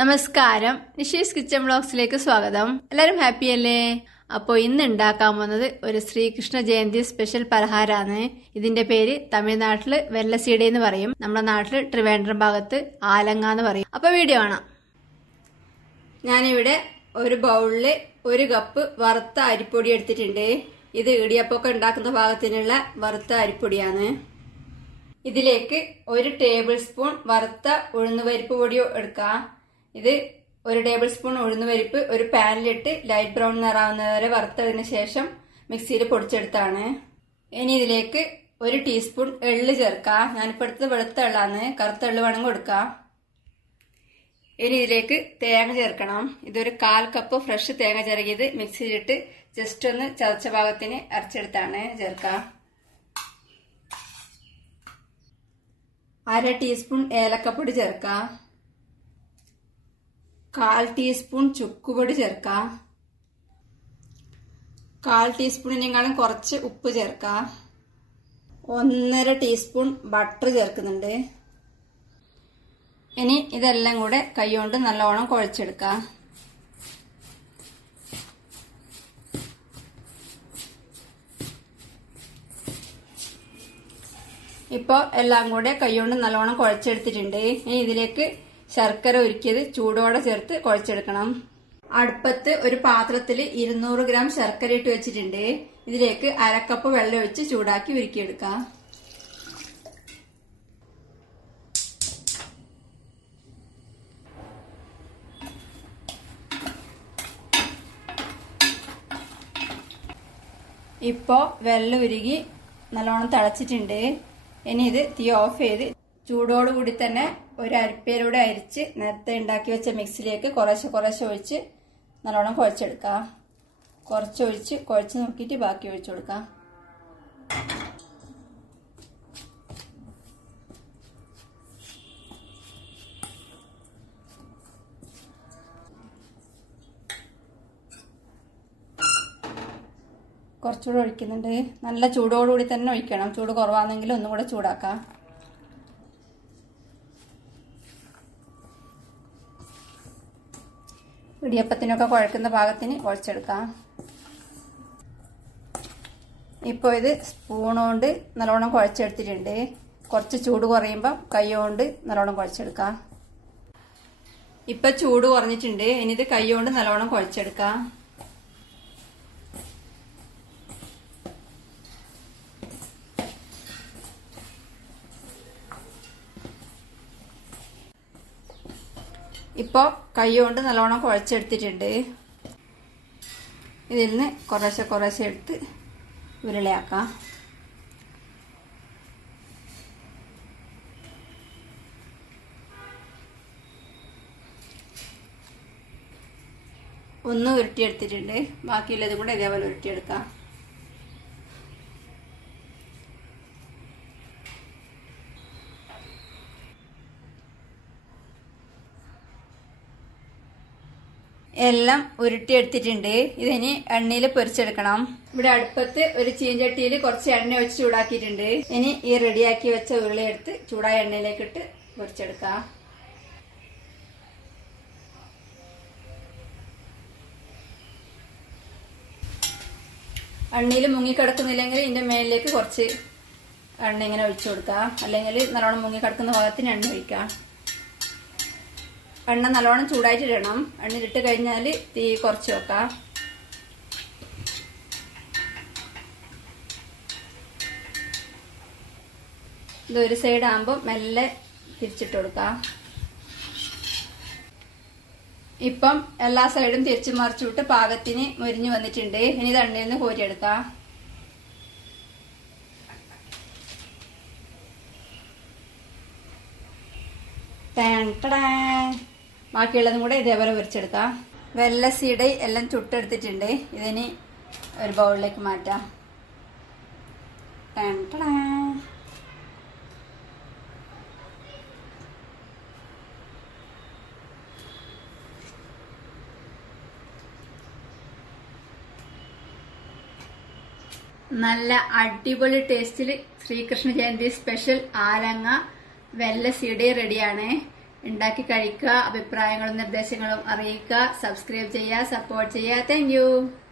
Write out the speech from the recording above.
നമസ്കാരം, നിഷീസ് കിച്ചൺ വ്ളോഗ്സിലേക്ക് സ്വാഗതം. എല്ലാവരും ഹാപ്പി അല്ലേ? അപ്പോൾ ഇന്ന് ഉണ്ടാക്കാൻ പോകുന്നത് ഒരു ശ്രീകൃഷ്ണ ജയന്തി സ്പെഷ്യൽ പലഹാരമാണ്. ഇതിന്റെ പേര് തമിഴ്നാട്ടില് വെല്ലസീഡ എന്ന് പറയും, നമ്മുടെ നാട്ടില് ട്രിവാൻഡ്രം ഭാഗത്ത് ആലങ്ങ എന്ന് പറയും. അപ്പോൾ വീഡിയോ കാണാം. ഞാനിവിടെ ഒരു ബൗളില് 1 കപ്പ് വറുത്ത അരിപ്പൊടി എടുത്തിട്ടുണ്ട്. ഇത് ഇടിയപ്പമൊക്കെ ഉണ്ടാക്കുന്ന ഭാഗത്തിനുള്ള വറുത്ത അരിപ്പൊടിയാണ്. ഇതിലേക്ക് 1 ടേബിൾ സ്പൂൺ വറുത്ത ഉഴുന്നുപരിപ്പ് പൊടി എടുക്കാം. ഇത് 1 ടേബിൾ സ്പൂൺ ഉഴുന്നുപരിപ്പ് ഒരു പാനിലിട്ട് ലൈറ്റ് ബ്രൗൺ നിറാവുന്നത് വരെ വറുത്തതിന് ശേഷം മിക്സിയിൽ പൊടിച്ചെടുത്താണ്. ഇനി ഇതിലേക്ക് 1 ടീസ്പൂൺ എള്ള് ചേർക്കാം. ഞാനിപ്പോൾ എടുത്തത് വെളുത്ത എള്ളാണ്, കറുത്ത എള്ള് വേണമെങ്കിൽ കൊടുക്കാം. ഇനി ഇതിലേക്ക് തേങ്ങ ചേർക്കണം. ഇതൊരു 1/4 കപ്പ് ഫ്രഷ് തേങ്ങ ചിരകിയത് മിക്സിയിലിട്ട് ജസ്റ്റ് ഒന്ന് ചതച്ച ഭാഗത്തിന് അരച്ചെടുത്താണ് ചേർക്കാം. 1/2 ടീസ്പൂൺ ഏലക്കപ്പൊടി ചേർക്കാം. 1/4 ടീസ്പൂൺ ചുക്കുപൊടി ചേർക്കാം. 1/4 ടീസ്പൂണിനേക്കാളും കുറച്ച് ഉപ്പ് ചേർക്കാം. 1.5 ടീസ്പൂൺ ബട്ടർ ചേർക്കുന്നുണ്ട്. ഇനി ഇതെല്ലാം കൂടെ കൈകൊണ്ട് നല്ലോണം കുഴച്ചെടുക്കാം. ഇപ്പോൾ എല്ലാം കൂടെ കൈകൊണ്ട് നല്ലോണം കുഴച്ചെടുത്തിട്ടുണ്ട്. ഇനി ഇതിലേക്ക് ശർക്കര ഉരുക്കിയത് ചൂടോടെ ചേർത്ത് കുഴച്ചെടുക്കണം. അടുപ്പത്ത് ഒരു പാത്രത്തിൽ 200 ഗ്രാം ശർക്കര ഇട്ട് വെച്ചിട്ടുണ്ട്. ഇതിലേക്ക് 1/2 കപ്പ് വെള്ളം ഒഴിച്ച് ചൂടാക്കി ഉരുക്കിയെടുക്കാം. ഇപ്പോൾ വെള്ളം ഉരുകി നല്ലോണം തിളച്ചിട്ടുണ്ട്. ഇനി ഇത് തീ ഓഫ് ചെയ്ത് ചൂടോടുകൂടി തന്നെ ഒരു അരിപ്പയിലൂടെ അരിച്ച് നേരത്തെ ഉണ്ടാക്കി വെച്ച മിക്സിലേക്ക് കുറേശ്ശെ ഒഴിച്ച് നല്ലോണം കുഴച്ചെടുക്കാം. കുറച്ചൊഴിച്ച് കുഴച്ച് നോക്കിയിട്ട് ബാക്കി ഒഴിച്ചു കൊടുക്കാം. കുറച്ചുകൂടെ ഒഴിക്കുന്നുണ്ട്. നല്ല ചൂടോടുകൂടി തന്നെ ഒഴിക്കണം. ചൂട് കുറവാണെങ്കിൽ ഒന്നും കൂടെ ചൂടാക്കാം. ഇടിയപ്പത്തിനൊക്കെ കുഴക്കുന്ന പാകത്തിന് കുഴച്ചെടുക്കാം. ഇപ്പോൾ ഇത് സ്പൂണുകൊണ്ട് നല്ലോണം കുഴച്ചെടുത്തിട്ടുണ്ട്. കുറച്ച് ചൂട് കുറയുമ്പോൾ കൈ കൊണ്ട് നല്ലോണം കുഴച്ചെടുക്കാം. ഇപ്പം ചൂട് കുറഞ്ഞിട്ടുണ്ട്. ഇനി ഇത് കൈ കൊണ്ട് നല്ലോണം കുഴച്ചെടുക്കാം. ഇപ്പോൾ കൈ കൊണ്ട് നല്ലോണം കുഴച്ചെടുത്തിട്ടുണ്ട്. ഇതിൽ നിന്ന് കുറേശ്ശെ എടുത്ത് ഉരുളയാക്കാം. ഒന്ന് ഉരുട്ടിയെടുത്തിട്ടുണ്ട്. ബാക്കിയുള്ളത് കൂടെ ഇതേപോലെ ഉരുട്ടിയെടുക്കാം. എല്ലാം ഉരുട്ടിയെടുത്തിട്ടുണ്ട്. ഇതിനി എണ്ണയിൽ പൊരിച്ചെടുക്കണം. ഇവിടെ അടുപ്പത്ത് ഒരു ചീഞ്ചട്ടിയിൽ കുറച്ച് എണ്ണ ഒഴിച്ച് ചൂടാക്കിയിട്ടുണ്ട്. ഇനി ഈ റെഡിയാക്കി വെച്ച ഉരുളയെടുത്ത് ചൂടായ എണ്ണയിലേക്ക് ഇട്ട് പൊരിച്ചെടുക്കാം. എണ്ണയിൽ മുങ്ങിക്കിടക്കുന്നില്ലെങ്കിൽ ഇതിന്റെ മേലിലേക്ക് കുറച്ച് എണ്ണ ഇങ്ങനെ ഒഴിച്ചു കൊടുക്കാം. അല്ലെങ്കിൽ നല്ലോണം മുങ്ങിക്കിടക്കുന്ന ഭാഗത്തിന് എണ്ണ ഒഴിക്കാം. എണ്ണ നല്ലോണം ചൂടായിട്ടിടണം. എണ്ണയിലിട്ട് കഴിഞ്ഞാൽ തീ കുറച്ച് വെക്കാം. ഇത് ഒരു സൈഡ് ആകുമ്പോൾ മെല്ലെ തിരിച്ചിട്ട് കൊടുക്കാം. ഇപ്പം എല്ലാ സൈഡും തിരിച്ചു മറിച്ചുവിട്ട് പാകത്തിന് മൊരിഞ്ഞു വന്നിട്ടുണ്ട്. ഇനി ഇത് എണ്ണയിൽ നിന്ന് കോരിയെടുക്കാം. ബാക്കിയുള്ളതും കൂടെ ഇതേപോലെ പൊരിച്ചെടുക്കാം. വെല്ലസീഡ എല്ലാം ചുട്ടെടുത്തിട്ടുണ്ട്. ഇതിനി ഒരു ബൗളിലേക്ക് മാറ്റാം. നല്ല അടിപൊളി ടേസ്റ്റിൽ ശ്രീകൃഷ്ണ ജയന്തി സ്പെഷ്യൽ ആലങ്ങ വെല്ലസീഡ റെഡിയാണ്. ഉണ്ടാക്കി കഴിക്കുക. അഭിപ്രായങ്ങളും നിർദ്ദേശങ്ങളും അറിയിക്കുക. സബ്സ്ക്രൈബ് ചെയ്യുക, സപ്പോർട്ട് ചെയ്യുക. താങ്ക്